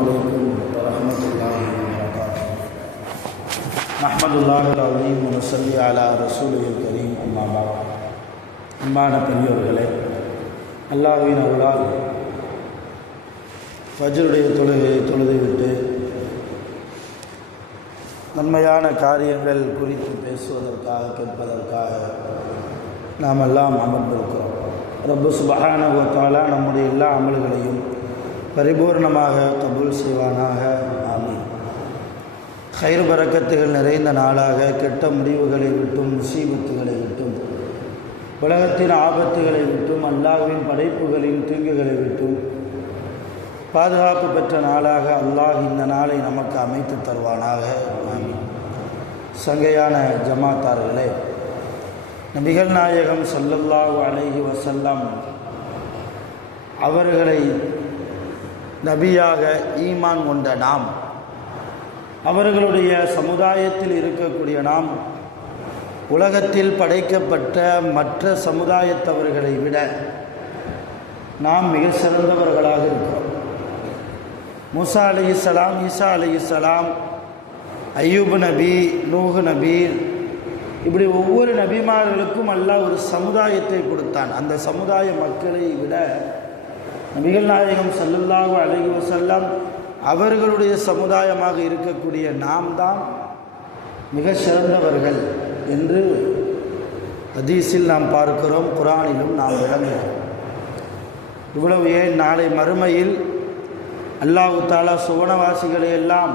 عليكم ورحمة الله وبركاته. نحمد الله العظيم ونصلي على رسوله الكريم. أما بعد. அன்பான பெரியோர்களே, அல்லாஹ்வின் அருளால் ஃபஜ்ருடைய தொழுகையை தொழுதுவிட்டு நன்மையான காரியங்கள் குறித்து பேசுவதற்காக கேட்பதற்காக நாம் எல்லாம் அமர்ந்திருக்கிறோம். ரப்பு சுப்ஹானஹு வ தஆலா நம்முடைய எல்லா அமல்களையும் பரிபூர்ணமாக கபூல் செய்வானாக. ஆமீன். கைர் பரக்கத்துகள் நிறைந்த நாளாக கெட்ட முடிவுகளை விட்டும் முசீபத்துகளை விட்டும் உலகத்தின் ஆபத்துகளை விட்டும் அல்லாஹ்வின் படைப்புகளின் தீங்குகளை விட்டும் பாதுகாப்பு பெற்ற நாளாக அல்லாஹ் இந்த நாளை நமக்கு அமைத்து தருவானாக. ஆமீன். சங்கையான ஜமாத்தார்களே, நபிகள் நாயகம் ஸல்லல்லாஹு அலைஹி வஸல்லம் அவர்களை நபியாக ஈமான் கொண்ட நாம், அவர்களுடைய சமுதாயத்தில் இருக்கக்கூடிய நாம், உலகத்தில் படைக்கப்பட்ட மற்ற சமுதாயத்தவர்களை விட நாம் மிக சிறந்தவர்களாக இருக்கிறோம். மூசா அலைஹிஸ்ஸலாம், ஈசா அலைஹிஸ்ஸலாம், அய்யூப் நபி, நூஹ் நபி, இப்படி ஒவ்வொரு நபிமார்களுக்கும் அல்லாஹ் ஒரு சமுதாயத்தை கொடுத்தான். அந்த சமுதாய மக்களை விட நபிகள் நாயகம் ஸல்லல்லாஹு அலைஹி வஸல்லம் அவர்களுடைய சமுதாயமாக இருக்கக்கூடிய நாம் தான் மிக சிறந்தவர்கள் என்று ஹதீஸில் நாம் பார்க்கிறோம், குர்ஆனிலும் நாம் விளங்குகிறோம். இவ்வளவு ஏன், நாளை மறுமையில் அல்லாஹ் தஆலா சுவனவாசிகளை எல்லாம்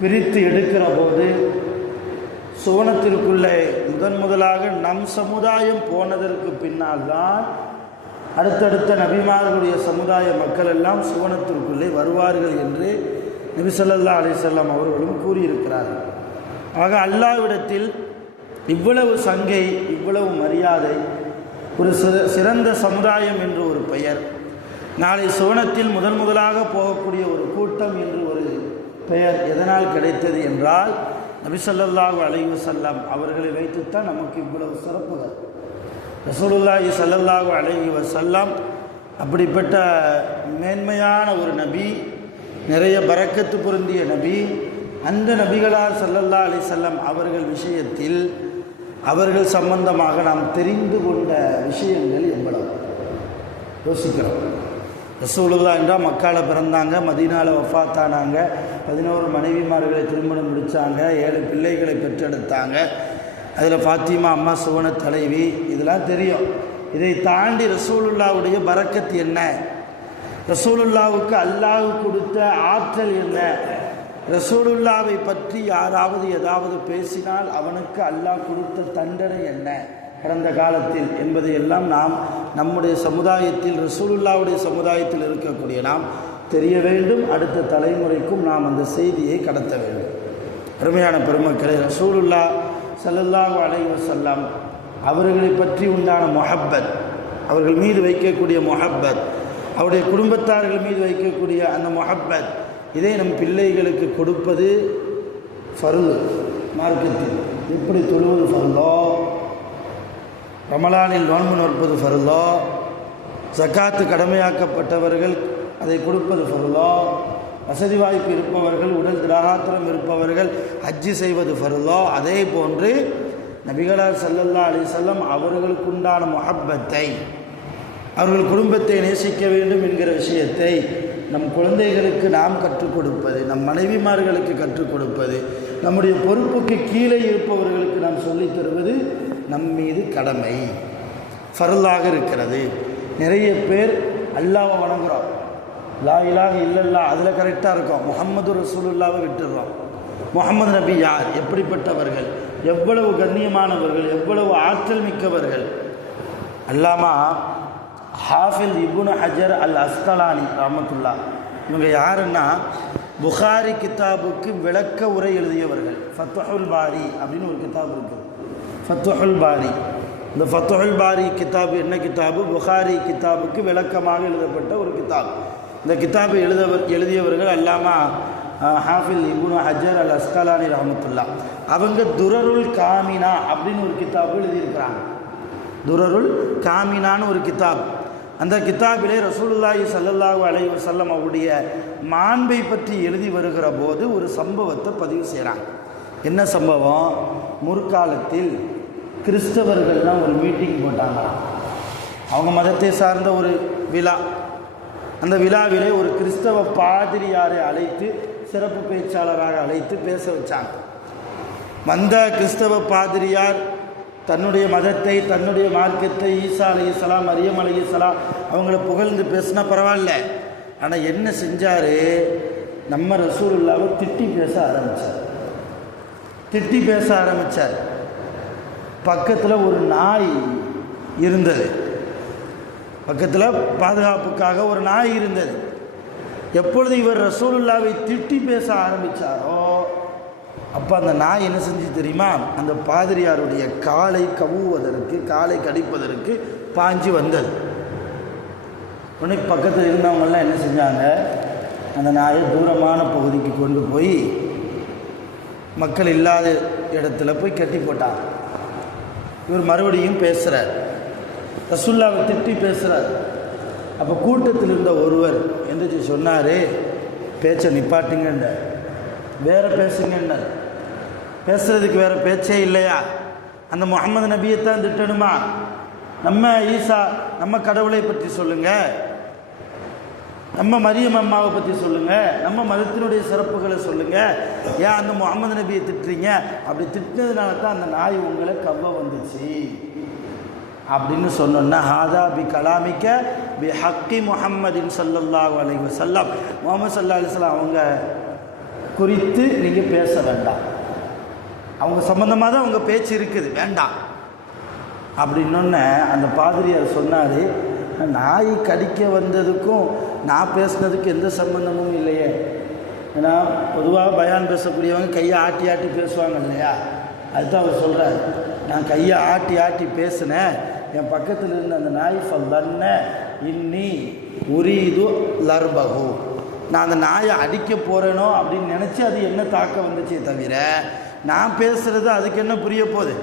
பிரித்து எடுக்கிற போது சுவனத்திற்குள்ளே முதலாக நம் சமுதாயம் போனதற்கு பின்னால் தான் அடுத்தடுத்த நபிமார்களுடைய சமுதாய மக்கள் எல்லாம் சுவனத்திற்குள்ளே வருவார்கள் என்று நபி ஸல்லல்லாஹு அலைஹி வஸல்லம் அவர்களும் கூறியிருக்கிறார்கள். ஆக அல்லாஹ்விடத்தில் இவ்வளவு சங்கை, இவ்வளவு மரியாதை, ஒரு சிறந்த சமுதாயம் என்று ஒரு பெயர், நாளை சுவனத்தில் முதலாக போகக்கூடிய ஒரு கூட்டம் என்று ஒரு பெயர் எதனால் கிடைத்தது என்றால் நபி ஸல்லல்லாஹு அலைஹி வஸல்லம் அவர்களை வைத்துத்தான் நமக்கு இவ்வளவு சிறப்புகள். ரசூலுல்லாஹி ஸல்லல்லாஹு அலைஹி வஸல்லம் அப்படிப்பட்ட மேன்மையான ஒரு நபி, நிறைய பரக்கத்து பொருந்திய நபி. அந்த நபிகளார் ஸல்லல்லாஹு அலைஹி வஸல்லம் அவர்கள் விஷயத்தில், அவர்கள் சம்பந்தமாக நாம் தெரிந்து கொண்ட விஷயங்கள் எவ்வளவு யோசிக்கிறோம். ரசூலுல்லாஹ் என்றால் மக்கால பிறந்தாங்க, மதீனாவில் வஃபாத்தானாங்க, 11 மனைவிமார்களை திருமணம் முடித்தாங்க, 7 பிள்ளைகளை பெற்றெடுத்தாங்க. அதில் ஃபாத்திமா அம்மா சுவன தலைவி, இதெல்லாம் தெரியும். இதை தாண்டி ரசூலுல்லாவுடைய பரக்கத் என்ன, ரசூலுல்லாவுக்கு அல்லாஹ் கொடுத்த ஆற்றல் என்ன, ரசூலுல்லாவை பற்றி யாராவது ஏதாவது பேசினால் அவனுக்கு அல்லாஹ் கொடுத்த தண்டனை என்ன கடந்த காலத்தில் என்பதையெல்லாம் நாம் நம்முடைய சமுதாயத்தில், ரசூலுல்லாவுடைய சமுதாயத்தில் இருக்கக்கூடிய நாம் தெரிய வேண்டும். அடுத்த தலைமுறைக்கும் நாம் அந்த செய்தியை கடத்த வேண்டும். அருமையான பெருமக்களே, ரசூலுல்லாஹ் ஸல்லல்லாஹு அலைஹி வஸல்லம் அவர்களை பற்றி உண்டான முஹப்பத், அவர்கள் மீது வைக்கக்கூடிய முஹப்பத், அவருடைய குடும்பத்தார்கள் மீது வைக்கக்கூடிய அந்த முஹப்பத், இதை நம் பிள்ளைகளுக்கு கொடுப்பது ஃபர்லு. மார்க்கத்தில் எப்படி தொழுவது ஃபர்லோ, ரமலானில் நோன்பு நோற்பது ஃபர்லோ, ஜக்காத்து கடமையாக்கப்பட்டவர்கள் அதை கொடுப்பது ஃபர்லோ, வசதி வாய்ப்பு இருப்பவர்கள், உடல் திராகாத்திரம் இருப்பவர்கள் ஹஜ்ஜி செய்வது ஃபர்லோ. அதே போன்று நபிகளார் ஸல்லல்லாஹு அலைஹி வஸல்லம் அவர்களுக்குண்டான முஹப்பத்தை, அவர்கள் குடும்பத்தை நேசிக்க வேண்டும் என்கிற விஷயத்தை நம் குழந்தைகளுக்கு நாம் கற்றுக் கொடுப்பது, நம் மனைவிமார்களுக்கு கற்றுக் கொடுப்பது, நம்முடைய பொறுப்புக்கு கீழே இருப்பவர்களுக்கு நாம் சொல்லித் தருவது நம் மீது கடமை, ஃபர்லாக இருக்கிறது. நிறைய பேர் அல்லாஹ்வை வணங்குறோம், லா இலாஹ இல்லல்லாஹ் அதில் கரெக்டாக இருக்கும், முஹம்மது ரசூலுல்லாவை விட்டுடுறோம். முஹம்மது நபி யார், எப்படிப்பட்டவர்கள், எவ்வளவு கண்ணியமானவர்கள், எவ்வளவு ஆற்றல் மிக்கவர்கள். அல்லாமா ஹாஃபிஸ் இப்னு ஹஜர் அல் அஸ்கலானி ரஹ்மத்துல்லாஹ், இவங்க யாருன்னா புகாரி கிதாபுக்கு விளக்க உரை எழுதியவர்கள். ஃபத்ஹுல் பாரி அப்படின்னு ஒரு கிதாப் இருக்குது, ஃபத்ஹுல் பாரி. இந்த ஃபத்ஹுல் பாரி கிதாபு என்ன கிதாபு, புகாரி கிதாபுக்கு விளக்கமாக எழுதப்பட்ட ஒரு கிதாப். இந்த கிதாபை எழுதியவர்கள் அல்லாமா ஹாஃபிஸ் இப்னு ஹஜர் அல் அஸ்கலானி ரஹ்மத்துல்லாஹ். அவங்க துரருல் காமினா அப்படின்னு ஒரு கிதாபு எழுதியிருக்கிறாங்க. துரருல் காமினான்னு ஒரு கிதாப். அந்த கித்தாபிலே ரசூலுல்லாஹி ஸல்லல்லாஹு அலைஹி வஸல்லம் அவருடைய மாண்பை பற்றி எழுதி வருகிற போது ஒரு சம்பவத்தை பதிவு செய்கிறாங்க. என்ன சம்பவம்? முற்காலத்தில் கிறிஸ்தவர்கள்லாம் ஒரு மீட்டிங் போட்டாங்களாம். அவங்க மதத்தை சார்ந்த ஒரு விழா. அந்த விழாவிலே ஒரு கிறிஸ்தவ பாதிரியாரை அழைத்து சிறப்பு பேச்சாளராக அழைத்து பேச வச்சாங்க. வந்த கிறிஸ்தவ பாதிரியார் தன்னுடைய மதத்தை, தன்னுடைய மார்க்கத்தை, ஈசா அலைஹிஸ்ஸலாம், மரியம் அலைஹிஸ்ஸலாம் அவங்கள புகழ்ந்து பேசினா பரவாயில்ல. ஆனால் என்ன செஞ்சார்? நம்ம ரசூலுல்லாவை திட்டி பேச ஆரம்பித்தார். பக்கத்தில் ஒரு நாய் இருந்தது. பக்கத்தில் பாதுகாப்புக்காக ஒரு நாய் இருந்தது. எப்பொழுது இவர் ரசூலுல்லாவை திட்டி பேச ஆரம்பித்தாரோ அப்போ அந்த நாய் என்ன செஞ்சு தெரியுமா? அந்த பாதிரியாருடைய காலை கவுவதற்கு, காலை கடிப்பதற்கு பாஞ்சு வந்தது. உடனே பக்கத்தில் இருந்தவங்கெல்லாம் என்ன செஞ்சாங்க? அந்த நாயை தூரமான பகுதிக்கு கொண்டு போய் மக்கள் இல்லாத இடத்துல போய் கட்டி போட்டாங்க. இவர் மறுபடியும் பேசுகிறார், ரசூலுல்லாவை திட்டி பேசுகிறார். அப்போ கூட்டத்தில் இருந்த ஒருவர் எந்திரிச்சு சொன்னார், பேச்சை நிப்பாட்டுங்கன்னு, வேறு பேசுங்கன்னு. பேசுகிறதுக்கு வேறு பேச்சே இல்லையா? அந்த முகமது நபியைத்தான் திட்டணுமா? நம்ம ஈசா, நம்ம கடவுளை பற்றி சொல்லுங்கள், நம்ம மரியம் அம்மாவை பற்றி சொல்லுங்கள், நம்ம மதத்தினுடைய சிறப்புகளை சொல்லுங்கள். ஏன் அந்த முகமது நபியை திட்டுறீங்க? அப்படி திட்டினதுனால தான் அந்த நாய் உங்களை கவ்வ வந்துச்சு அப்படின்னு சொன்னோன்னா, ஹாதா பி கலாமிக்க பி ஹக்கி முஹம்மதின் ஸல்லல்லாஹு அலைஹி வஸல்லம், முஹம்மது ஸல்லல்லாஹு அலைஹி வஸல்லம் அவங்க குறித்து நீங்கள் பேச வேண்டாம், அவங்க சம்மந்தமாக தான் உங்கள் பேச்சு இருக்குது, வேண்டாம் அப்படின்னொன்னே அந்த பாதிரியார் சொன்னார், நாய் கடிக்க வந்ததுக்கும் நான் பேசுனதுக்கு எந்த சம்பந்தமும் இல்லையே. ஏன்னா பொதுவாக பயான் பேசக்கூடியவங்க கையை ஆட்டி ஆட்டி பேசுவாங்க இல்லையா? அதுதான் அவர் சொல்கிறார், நான் கையை ஆட்டி ஆட்டி பேசினேன், என் பக்கத்தில் இருந்த அந்த நாய் ஃபல்லன்ன இன்னி உரீது லர்பஹு, நான் அந்த நாயை அடிக்க போகிறேனோ அப்படின்னு நினச்சி அது என்ன தாக்க வந்துச்சே தவிர நான் பேசுகிறது அதுக்கு என்ன புரிய போகுது?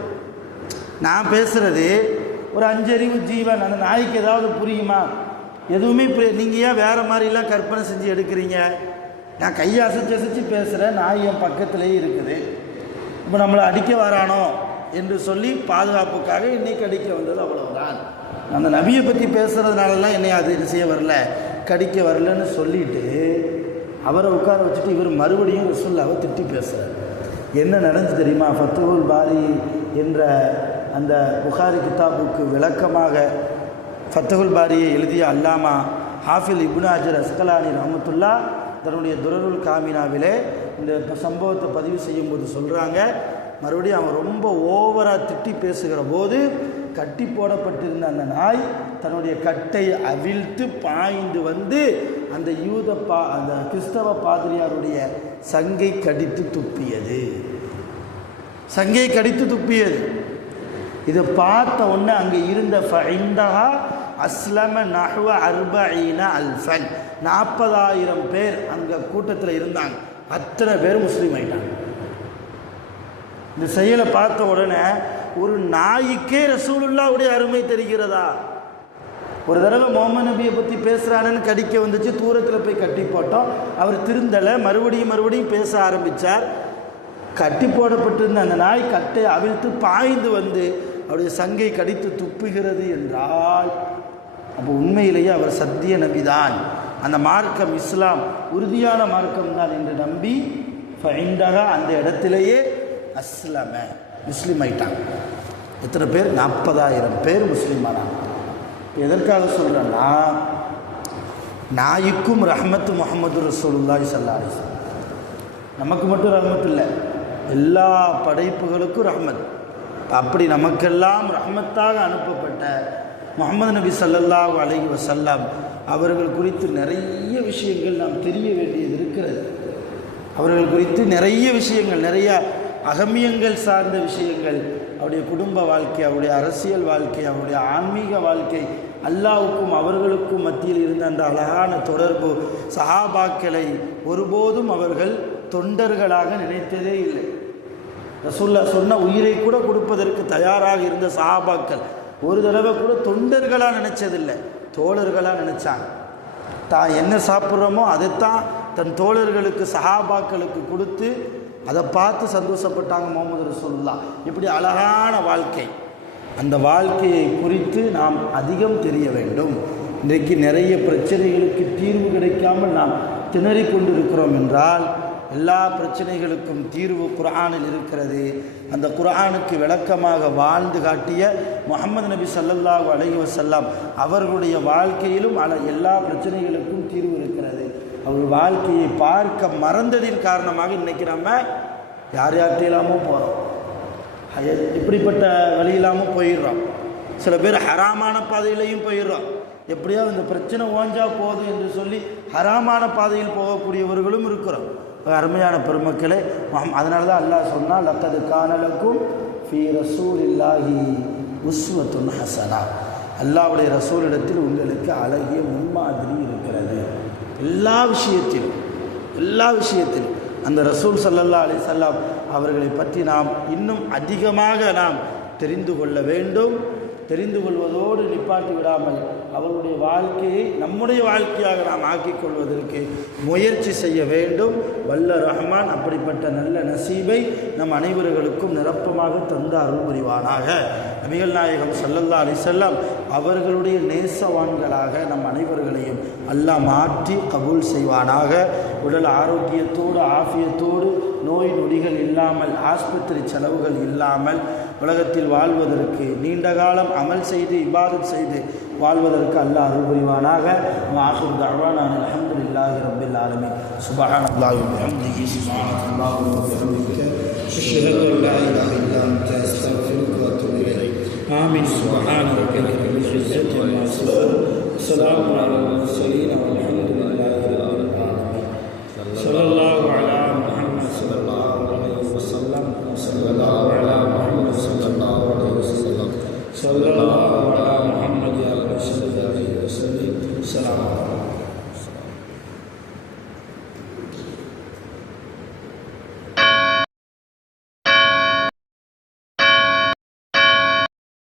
நான் பேசுகிறது ஒரு அஞ்சறிவு ஜீவன், அந்த நாய்க்கு ஏதாவது புரியுமா? எதுவுமே நீங்கள் ஏன் வேறு மாதிரிலாம் கற்பனை செஞ்சு எடுக்கிறீங்க? நான் கையை அசைச்சு பேசுகிறேன், நாய் என் பக்கத்துலேயே இருக்குது, இப்போ நம்மளை அடிக்க வரானோ என்று சொல்லி பாதுகாப்புக்காக இன்னைக்கு அடிக்க வந்தது, அவ்வளவுதான். அந்த நபியை பற்றி பேசுகிறதுனாலலாம் என்னை அது செய்ய வரல, கடிக்க வரலன்னு சொல்லிவிட்டு அவரை உட்கார வச்சுட்டு இவர் மறுபடியும் ரசூலுல்லாவை திட்டி பேசுகிறார். என்ன நடந்து தெரியுமா? ஃபத்துஹுல் பாரி என்ற அந்த புகாரி கிதாபுக்கு விளக்கமாக ஃபத்துஹுல் பாரியை எழுதிய அல்லாமா ஹாஃபில் இப்னு ஹஜர் அஸ்கலானி ரஹ்மத்துல்லாஹ் தன்னுடைய துரருல் காமினாவிலே இந்த சம்பவத்தை பதிவு செய்யும்போது சொல்கிறாங்க, மறுபடியும் அவன் ரொம்ப ஓவராக திட்டி பேசுகிற போது கட்டி போடப்பட்டிருந்த அந்த நாய் தன்னுடைய கட்டை அவிழ்த்து பாய்ந்து வந்து அந்த அந்த கிறிஸ்தவ பாதிரியாருடைய சங்கை கடித்து துப்பியது. இதை பார்த்த உடனே அங்கே இருந்த ஃபஇந்தஹா அஸ்லம நஹ்வ 40,000 40,000 பேர் அங்கே கூட்டத்தில் இருந்தாங்க. அத்தனை பேர் முஸ்லீம் ஆயிட்டாங்க. இந்த செயலை பார்த்த உடனே ஒரு நாய்க்கே ரசூலுல்லாவுடைய அருமை தெரிகிறதா? ஒரு தடவை முகமது நபியை பற்றி பேசுகிறானன்னு கடிக்க வந்துச்சு, தூரத்தில் போய் கட்டி போட்டோம், அவர் திருந்தலை, மறுபடியும் பேச ஆரம்பித்தார். கட்டி போடப்பட்டிருந்த அந்த நாய் கட்டை அவிழ்த்து பாய்ந்து வந்து அவருடைய சங்கை கடித்து துப்புகிறது என்றால் அப்போ உண்மையிலேயே அவர் சத்திய நபிதான், அந்த மார்க்கம் இஸ்லாம் உறுதியான மார்க்கம் தான் என்று நம்பி ஃபைண்டகா அந்த இடத்திலேயே அஸ்லம முஸ்லீம் ஆயிட்டாங்க. எத்தனை பேர்? 40,000 பேர் முஸ்லீம் ஆனாங்க. எதற்காக சொல்கிறேன்னா, நாய்க்கும் ரஹ்மத்து முஹம்மது ரசூலுல்லாஹி ஸல்லல்லாஹு அலைஹி வஸல்லம், நமக்கு மட்டும் ரஹ்மத் இல்லை, எல்லா படைப்புகளுக்கும் ரஹ்மத். அப்படி நமக்கெல்லாம் ரஹ்மத்தாக அனுப்பப்பட்ட முஹம்மது நபி ஸல்லல்லாஹு அலைஹி வஸல்லம் அவர்கள் குறித்து நிறைய விஷயங்கள் நாம் தெரிய வேண்டியது இருக்கிறது. அவர்கள் குறித்து நிறைய விஷயங்கள், நிறைய அகமியங்கள் சார்ந்த விஷயங்கள், அவருடைய குடும்ப வாழ்க்கை, அவருடைய அரசியல் வாழ்க்கை, அவருடைய ஆன்மீக வாழ்க்கை, அல்லாஹ்வுக்கும் அவர்களுக்கும் மத்தியில் இருந்த அந்த அழகான தொடர்பு, சஹாபாக்களை ஒருபோதும் அவர்கள் தொண்டர்களாக நினைத்ததே இல்லை. ரசூலுல்லாஹ் சொன்ன உயிரை கூட கொடுப்பதற்கு தயாராக இருந்த சஹாபாக்கள் ஒரு தடவை கூட தொண்டர்களாக நினைச்சதில்லை. தோழர்களாக நினச்சாங்க. தான் என்ன சாப்பிட்றோமோ அதைத்தான் தன் தோழர்களுக்கு சஹாபாக்களுக்கு கொடுத்து அதை பார்த்து சந்தோஷப்பட்டாங்க முஹம்மது ரசூலுல்லாஹ். இப்படி அழகான வாழ்க்கை. அந்த வாழ்க்கையை குறித்து நாம் அதிகம் தெரிய வேண்டும். இன்றைக்கு நிறைய பிரச்சனைகளுக்கு தீர்வு கிடைக்காமல் நாம் திணறிக் கொண்டிருக்கிறோம் என்றால் எல்லா பிரச்சனைகளுக்கும் தீர்வு குர்ஆனில் இருக்கிறது. அந்த குர்ஆனுக்கு விளக்கமாக வாழ்ந்து காட்டிய முஹம்மது நபி ஸல்லல்லாஹு அலைஹி வஸல்லம் அவர்களுடைய வாழ்க்கையிலும் எல்லா பிரச்சனைகளுக்கும் தீர்வு இருக்கிறது. அவர் வாழ்க்கையை பார்க்க மறந்ததின் காரணமாக இன்றைக்கி நம்ம யார் யார்கிட்டையிலாமோ போகிறோம், இப்படிப்பட்ட வழியில்லாமல் போயிடுறோம். சில பேர் ஹராமான பாதையிலையும் போயிடுறோம். எப்படியோ இந்த பிரச்சனை ஓஞ்சா போதும் என்று சொல்லி ஹராமான பாதையில் போகக்கூடியவர்களும் இருக்கிறோம். அருமையான பெருமக்களே, அதனால தான் அல்லாஹ் சொன்னால் லக்கது கானலக்கும் ஃபீ ரசூலில்லாஹி உஸ்வத்துன் ஹஸனா. அல்லாஹ்வுடைய ரசூலிடத்தில் உங்களுக்கு அழகிய முன்மாதிரி இருக்கிறது. எல்லா விஷயத்திலும் அந்த ரசூல் ஸல்லல்லாஹு அலைஹி வஸல்லம் அவர்களை பற்றி நாம் இன்னும் அதிகமாக நாம் தெரிந்து கொள்ள வேண்டும். தெரிந்து கொள்வதோடு நிப்பாட்டி விடாமல் அவருடைய வாழ்க்கையை நம்முடைய வாழ்க்கையாக நாம் ஆக்கிக் கொள்வதற்கு முயற்சி செய்ய வேண்டும். வல்ல ரஹ்மான் அப்படிப்பட்ட நல்ல நசீபை நம் அனைவர்களுக்கும் நிரப்பமாக தந்து அருள் புரிவானாக. நபிகள் நாயகம் ஸல்லல்லாஹு அலைஹி வஸல்லம் அவர்களுடைய நேசவான்களாக நம் அனைவர்களையும் அல்லாஹ் மாற்றி கபூல் செய்வானாக. உடல் ஆரோக்கியத்தோடு ஆஃபியத்தோடு நோய் நொடிகள் இல்லாமல் ஆஸ்பத்திரி செலவுகள் இல்லாமல் உலகத்தில் வாழ்வதற்கு நீண்ட காலம் அமல் செய்து இபாதத் செய்து வாழ்வதற்கு அல்லாஹ் அருள் புரிவானாக. ஆகிர் தஅவானா அல்ஹம்துலில்லாஹி ரப்பில் ஆலமீன். சுப்ஹானல்லாஹி வ பிஹம்திஹி சுப்ஹானல்லாஹி வ பிஹம்திஹி அஷ்ஹது அன் லா இலாஹா இல்லா அன்த அஸ்தக்ஃபிருக வ அத்தூபு இலைக். ஆமீன். சுப்ஹான ரப்பிக ரப்பில் இஸ்ஸத்தி அம்மா யசிஃபூன். ஸலாமு அலல் முர்ஸலீன் வல்ஹம்துலில்லாஹி ரப்பில் ஆலமீன். ஸல்லல்லாஹு அலா முஹம்மத் ஸல்லல்லாஹு அலைஹி வஸல்லம். ஸல்லல்லாஹு அலா முஹம்மத் ஸல்லல்லாஹு அலைஹி வஸல்லம். ஸல்லல்லாஹு